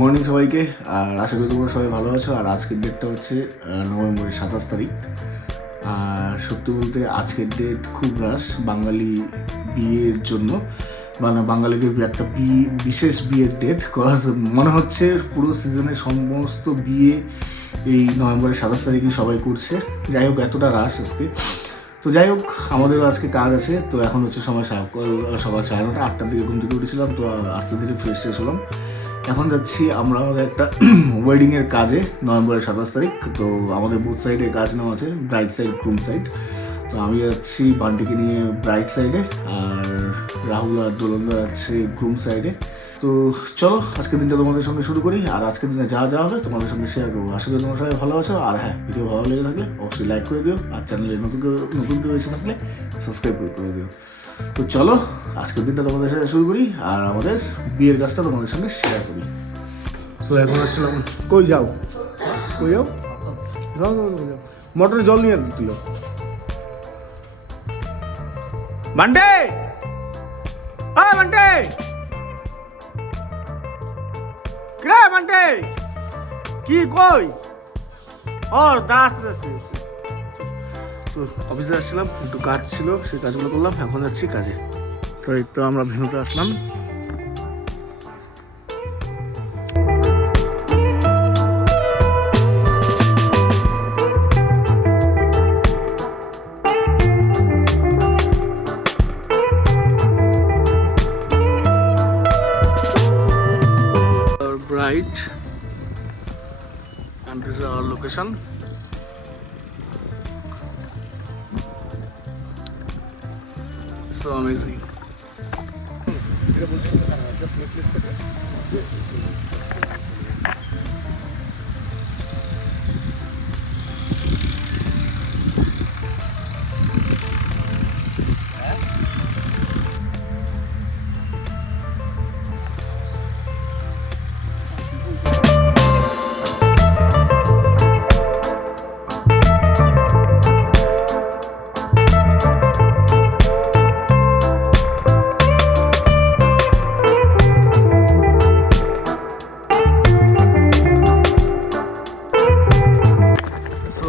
Morning সবাইকে, আর আশা করি তোমরা সবাই ভালো আছো। আর আজকের ডেটটা হচ্ছে নভেম্বরের 27 তারিখ। আর সত্যি বলতে আজকের ডেট খুব রাশ বাঙালি বিয়ের জন্য, মানে বাঙালিদের একটা বিশেষ বিয়ের ডেট। কজ মনে হচ্ছে পুরো সিজনের সমস্ত বিয়ে এই নভেম্বরের 27 তারিখে সবাই করছে। যাই হোক, এতটা রাশ আজকে। তো যাই হোক, আমাদেরও আজকে কাজ আছে। তো এখন হচ্ছে সময় সকাল 9:30, 8টার দিকে ঘুম থেকে উঠেছিলাম। তো আস্তে ধীরে ফ্রেশ হলাম। এখন যাচ্ছি আমরা আমাদের একটা ওয়েডিংয়ের কাজে নভেম্বরের 27 তারিখ। তো আমাদের বোথ সাইডে কাজ নেওয়া আছে, ব্রাইড সাইড, গ্রুম সাইড। তো আমি যাচ্ছি বান্টিকে নিয়ে ব্রাইড সাইডে, আর রাহুল আর দোলনদা যাচ্ছে গ্রুম সাইডে। তো চলো আজকের দিনটা তোমাদের সঙ্গে শুরু করি। আর আজকের দিনে যা হবে তোমাদের সঙ্গে শেয়ার করবো। আশা করি তোমরা সবাই ভালো আছো। আর হ্যাঁ, ভিডিও ভালো লেগে থাকলে অবশ্যই লাইক করে দিও, আর চ্যানেলে নতুন কেউ এসে থাকলে সাবস্ক্রাইব করে দিও। তো চলো আজকের দিনটা তোমাদের সাথে শুরু করি, আর আমাদের বিয়ের কাজটা তোমাদের সঙ্গে শেয়ার করি। তো এখন আসছিলাম, কই যাও যাও মোটরে জল নিয়ে দিল বান্টে। বান্টে বান্টে কি কই? ও দাঁড়াচ্ছি। তো অফিসে আসছিলাম, একটু কাজ ছিল, সেই কাজগুলো করলাম। এখন যাচ্ছি কাজে। তো এই তো আমরা ভেন্যুতে আসলাম। Our bride, and this is our location. So amazing. Just make list of it.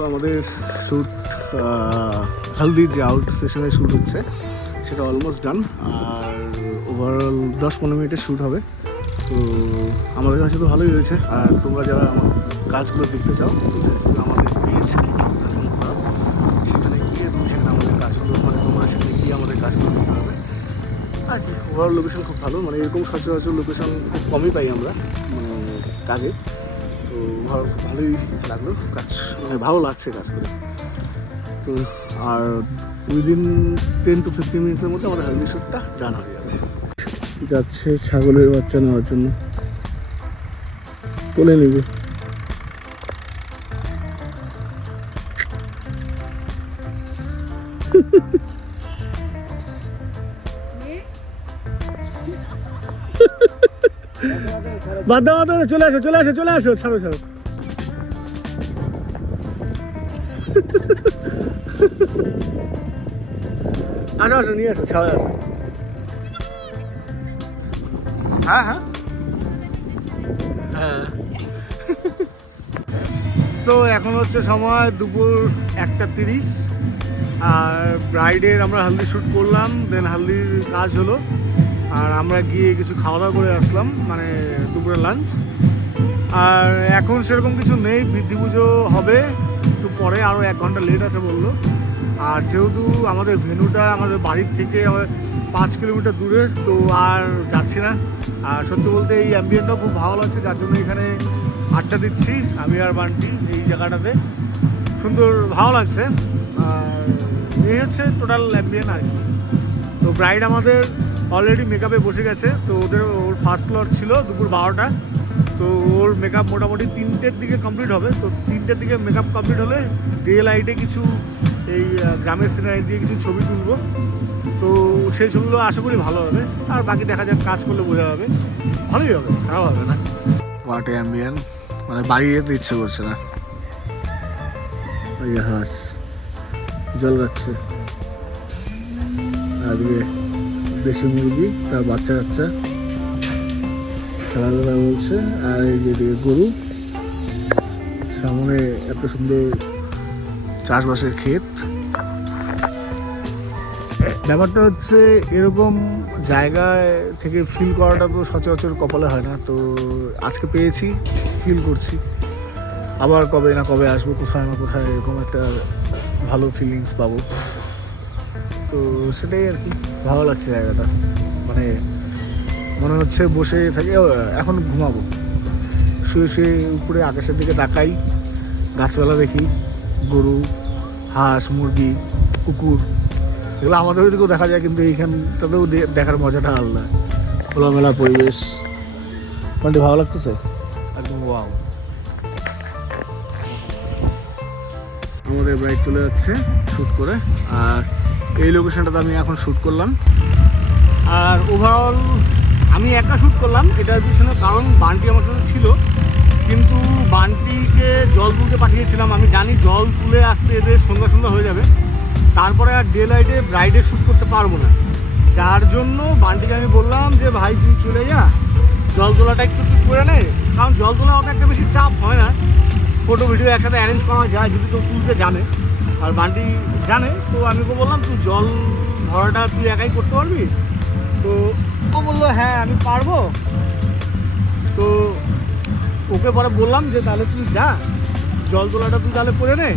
আমাদের শ্যুট, হলদির যে আউট সেশনের শ্যুট হচ্ছে সেটা অলমোস্ট ডান। আর ওভারঅল 10-15 মিনিটের শ্যুট হবে। তো আমাদের কাছে তো ভালোই হয়েছে। আর তোমরা যারা আমার কাজগুলো দেখতে চাও, আমাদের পেজ সেখানে গিয়ে সেখানে আমাদের কাজগুলো, মানে তোমরা সেখানে গিয়ে আমাদের কাজগুলো দেখতে হবে। আর কি ওভারঅল লোকেশন খুব ভালো, মানে এরকম সচরাচর লোকেশন খুব কমই পাই আমরা মানে কাজে। তো খুব ভালোই লাগলো কাজ, মানে ভালো লাগছে কাজ করে। তো আর উইদিন 10 to 15 মিনিটসের মধ্যে আমাদের হেলদি শ্যুটটা ডান হয়ে যাবে। যাচ্ছে ছাগলের বাচ্চা নেওয়ার জন্য, কোলে নেবে। বাদ চলে আসো ছাড়ো। আসো নিয়ে আসো, ছাড়ো আসো। হ্যাঁ সো এখন হচ্ছে সময় দুপুর 1:30। আর ব্রাইডের আমরা হলদি শ্যুট করলাম, দেন হলদির কাজ হলো। আর আমরা গিয়ে কিছু খাওয়া দাওয়া করে আসলাম, মানে দুপুরে লাঞ্চ। আর এখন সেরকম কিছু নেই, বৃদ্ধি পুজো হবে একটু পরে, আরও 1 ঘন্টা লেট আছে বললো। আর যেহেতু আমাদের ভেন্যুটা আমাদের বাড়ির থেকে 5 কিলোমিটার দূরে, তো আর যাচ্ছি না। আর সত্যি বলতে এই অ্যাম্বিয়েন্টটাও খুব ভালো লাগছে, যার জন্য এখানে আড্ডা দিচ্ছি আমি আর বান্টি এই জায়গাটাতে। সুন্দর ভালো লাগছে। আর এই হচ্ছে টোটাল অ্যাম্বিয়েন্ট আর কি। তো ব্রাইড আমাদের অলরেডি মেকআপে বসে গেছে। তো ওর ফার্স্ট ফ্লোর ছিল দুপুর 12টা। তো ওর মেকআপ মোটামুটি 3টের দিকে কমপ্লিট হবে। তো 3টের দিকে মেকআপ কমপ্লিট হলে ডে লাইটে কিছু এই গ্রামের সিনারি দিয়ে কিছু ছবি তুলবো। তো সেই ছবিগুলো আশা করি ভালো হবে, আর বাকি দেখা যাক, কাজ করলে বোঝা যাবে, ভালোই হবে, খারাপ হবে না। হোয়াট অ্যাম্বিয়েন্ট, মানে বাড়ি যেতে ইচ্ছে করছে না। এই হাঁস জল খাচ্ছে, আর দেশি মুরগি তার বাচ্চা কাচ্চা খেলাধুলা বলছে, আর এই যে গরু, সামনে এত সুন্দর চাষবাসের ক্ষেত। ব্যাপারটা হচ্ছে এরকম জায়গায় থেকে ফিল করাটা তো সচরাচর কপালে হয় না, তো আজকে পেয়েছি, ফিল করছি। আবার কবে না কবে আসবো, কোথায় না কোথায় এরকম একটা ভালো ফিলিংস পাবো। তো সেটাই আর কি, ভালো লাগছে জায়গাটা, মানে মনে হচ্ছে বসে থাকি, এখন ঘুমাবো, শুয়ে শুয়ে উপরে আকাশের দিকে তাকাই, গাছপালা দেখি, গরু, হাঁস, মুরগি, কুকুর, এগুলো আমাদের ওইদিকেও দেখা যায়, কিন্তু এইখানটাতেও দেখার মজাটা আলাদা, খোলামেলা পরিবেশ, মানে ভালো লাগতেছে একদম। ওয়াও, আমাদের ব্রাইড চলে যাচ্ছে শ্যুট করে, আর এই লোকেশনটাতে আমি এখন শ্যুট করলাম। আর ওভারঅল আমি একা শ্যুট করলাম, এটার পিছনে কারণ বান্টি আমার সাথে ছিল, কিন্তু বান্টিকে জল তুলতে পাঠিয়েছিলাম, আমি জানি জল তুলে আসতে এদের সন্ধ্যা হয়ে যাবে, তারপরে আর ডে লাইটে ব্রাইডে শ্যুট করতে পারবো না, যার জন্য বান্টিকে আমি বললাম যে ভাই তুই চলে যা, জল তোলাটা একটু করে নে, কারণ জল তোলা অত একটা বেশি চাপ হয় না, ফটো ভিডিও একসাথে অ্যারেঞ্জ করা যায় যদি কেউ তুলতে জানে, আর বান্টি জানে। তো আমি ওকে বললাম তুই জল ভরাটা তুই একাই করতে পারবি, তো ও বললো হ্যাঁ আমি পারবো। তো ওকে পরে বললাম যে তাহলে তুই যা, জল তোলাটা তুই তাহলে করে নে,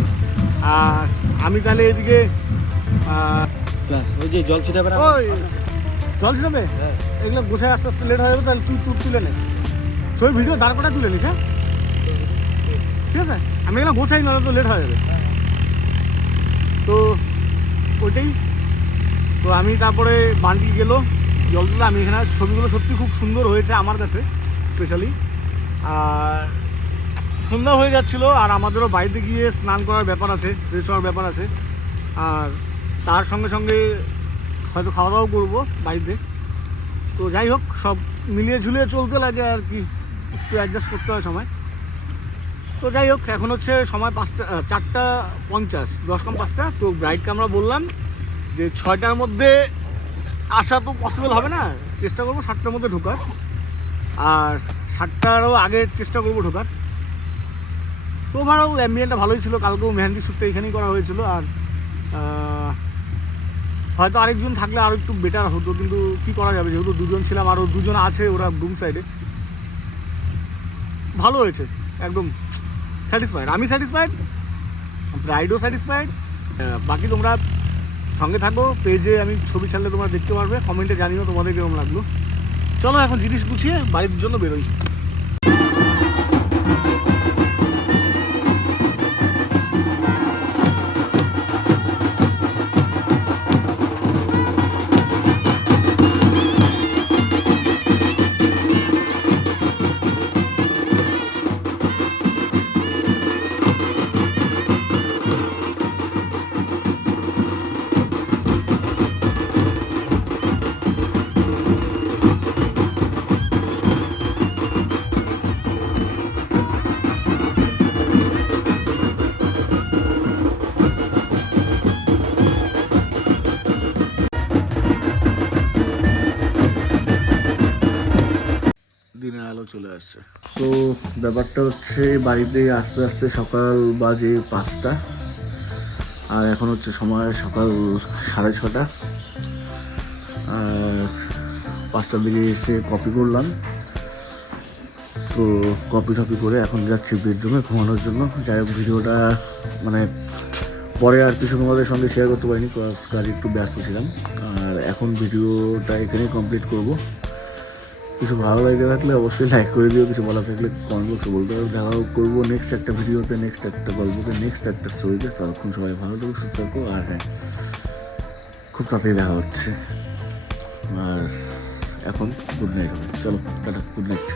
আর আমি তাহলে এদিকে ওই যে জল ছিটাবে না, ওই জল ছিটাবে, এগুলো গোছায় আস্তে আস্তে লেট হয়ে যাবে, তাহলে তুই তুলে নে, তুই ভিডিও দাঁড় কটা তুলে নিস, হ্যাঁ ঠিক আছে, আমি এগুলো গোছাই না তো লেট হয়ে যাবে। তো ওইটাই, তো আমি তারপরে বান্টি গেল জল তুলে, আমি এখানে ছবিগুলো সত্যি খুব সুন্দর হয়েছে আমার কাছে স্পেশালি, আর সন্ধ্যা হয়ে যাচ্ছিলো, আর আমাদেরও বাড়িতে গিয়ে স্নান করার ব্যাপার আছে, ফ্রেশ হওয়ার ব্যাপার আছে, আর তার সঙ্গে সঙ্গে হয়তো খাওয়া দাওয়াও করবো বাড়িতে। তো যাই হোক, সব মিলিয়ে ঝুলিয়ে চলতে লাগে আর কি, একটু অ্যাডজাস্ট করতে হয় সময়। তো যাই হোক, এখন হচ্ছে সময় 4:50, 10:05। তো ব্রাইডকে আমরা বললাম যে 6টার মধ্যে আসা তো পসিবল হবে না, চেষ্টা করবো 7টার মধ্যে ঢোকার, আর 7টারও আগে চেষ্টা করবো ঢোকার। তো ওভারঅল অ্যাম্বিয়েন্টটা ভালোই ছিল, কালকেও মেহেন্দি শ্যুটটা এখানেই করা হয়েছিল, আর হয়তো আরেকজন থাকলে আরও একটু বেটার হতো, কিন্তু কী করা যাবে, যেহেতু দুজন ছিলাম, আরও দুজন আছে ওরা রুম সাইডে। ভালো হয়েছে, একদম স্যাটিসফাইড, আমি স্যাটিসফাইড, ব্রাইডও স্যাটিসফাইড। বাকি তোমরা সঙ্গে থাকো, পেজে আমি ছবি ছাড়লে তোমরা দেখতে পারবে, কমেন্টে জানিও তোমাদের কেমন লাগলো। চলো এখন জিনিস গুছিয়ে বাড়ির জন্য বেরোই। দিনের আলো চলে আসছে। তো ব্যাপারটা হচ্ছে বাড়িতে আস্তে আস্তে সকাল বাজে 5টা, আর এখন হচ্ছে সময় সকাল 6:30। আর 5টার দিকে এসে কপি করলাম, তো কপি করে এখন যাচ্ছি বেডরুমে ঘুমানোর জন্য। যাই হোক, ভিডিওটা মানে পরে আর কিছু তোমাদের সঙ্গে শেয়ার করতে পারিনি, কাজে একটু ব্যস্ত ছিলাম, আর এখন ভিডিওটা এখানেই কমপ্লিট করব। কিছু ভালো লাগে থাকলে অবশ্যই লাইক করে দিও, কিছু ভালো থাকলে কমেন্ট বক্সে বলতে পারো। দেখা করবো নেক্সট একটা ভিডিওতে, নেক্সট একটা গল্পতে, নেক্সট একটা স্টোরিতে। ততক্ষণ সবাই ভালো থাকো, সুস্থ থাকো, আর হ্যাঁ, খুব তাড়াতাড়ি দেখা হচ্ছে। আর এখন গুড নাইট হবে, চলো টাটা, গুড নাইট।